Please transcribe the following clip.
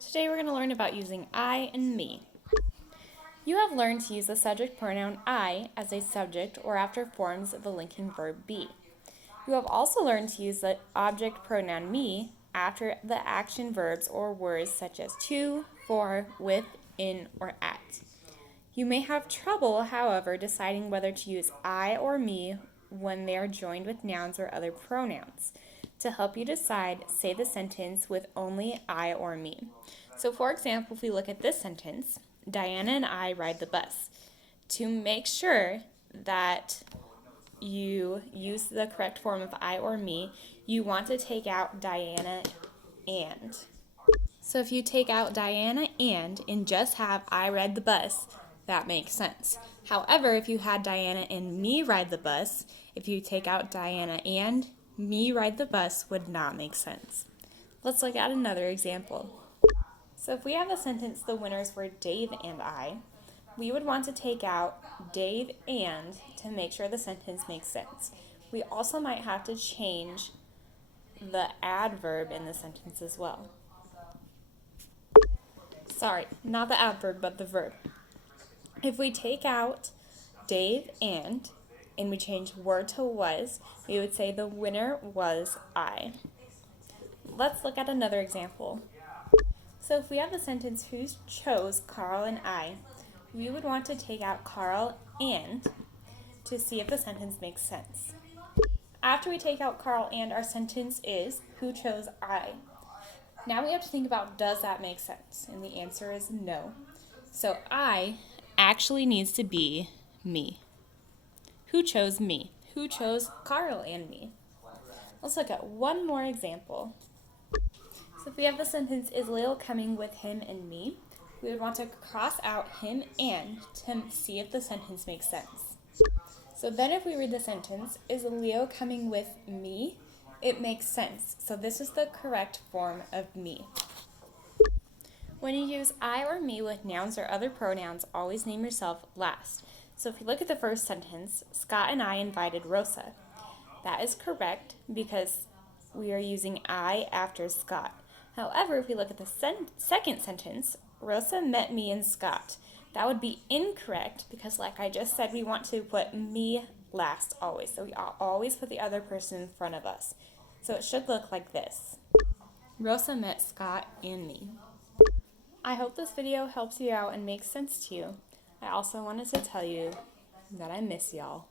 Today we're going to learn about using I and me. You have learned to use the subject pronoun I as a subject or after forms of the linking verb be. You have also learned to use the object pronoun me after the action verbs or words such as to, for, with, in, or at. You may have trouble, however, deciding whether to use I or me when they are joined with nouns or other pronouns. To help you decide, say the sentence with only I or me. So for example, if we look at this sentence, Diana and I ride the bus. To make sure that you use the correct form of I or me, you want to take out Diana and. So if you take out Diana and just have I ride the bus, that makes sense. However, if you had Diana and me ride the bus, if you take out Diana and me ride the bus would not make sense. Let's look at another example. So if we have a sentence, the winners were Dave and I, we would want to take out Dave and to make sure the sentence makes sense. We also might have to change the adverb in the sentence as well. Sorry, not the adverb, but the verb. If we take out Dave and we change were to was, we would say the winner was I. Let's look at another example. So if we have the sentence who chose Carl and I, we would want to take out Carl and to see if the sentence makes sense. After we take out Carl and, our sentence is who chose I. Now we have to think about, does that make sense? And the answer is no. So I actually needs to be me. Who chose me? Who chose Carl and me? Let's look at one more example. So if we have the sentence, is Leo coming with him and me? We would want to cross out him and to see if the sentence makes sense. So then if we read the sentence, is Leo coming with me? It makes sense. So this is the correct form of me. When you use I or me with nouns or other pronouns, always name yourself last. So if you look at the first sentence, Scott and I invited Rosa. That is correct because we are using I after Scott. However, if we look at the second sentence, Rosa met me and Scott. That would be incorrect because, like I just said, we want to put me last always. So we always put the other person in front of us. So it should look like this. Rosa met Scott and me. I hope this video helps you out and makes sense to you. I also wanted to tell you that I miss y'all.